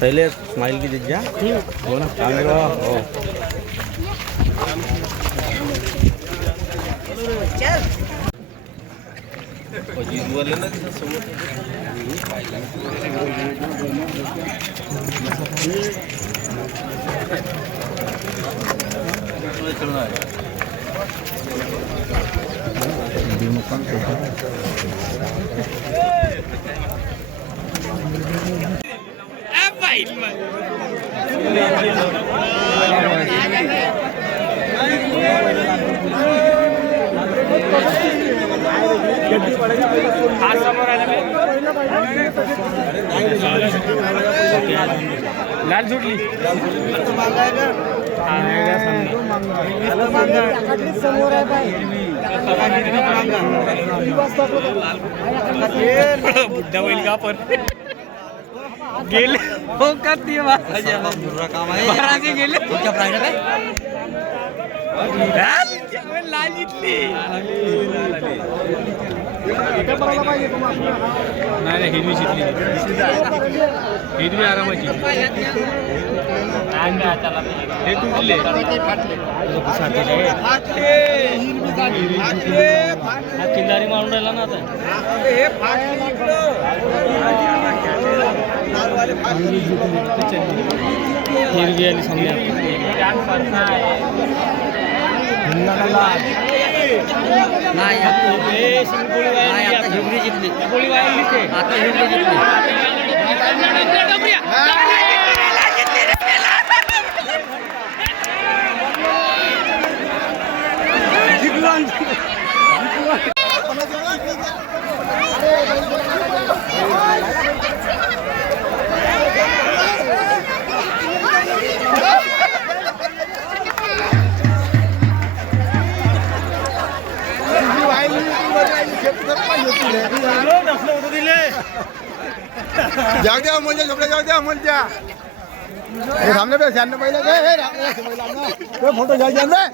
Shailesh smile की दिख जा हो ना हो लाल सुटली बुड्ढा बैल का पण गेले हो का ते काम आहे गेले तुमच्या प्राईड काय लाल जितली नाही हिरवी शिकली हिरवी आरामाची हे तुटले किल्लारी मारून राहिला ना आता हिरवी आली समजा नाही आता हिरवी जिंकली गोळी वाहिली आता हिरवी जिंकली जाऊ द्या अमोलच्या झोपड्या जाऊ द्या अमोलच्या सामने पे सामने पहिले फोटो जाऊ द्या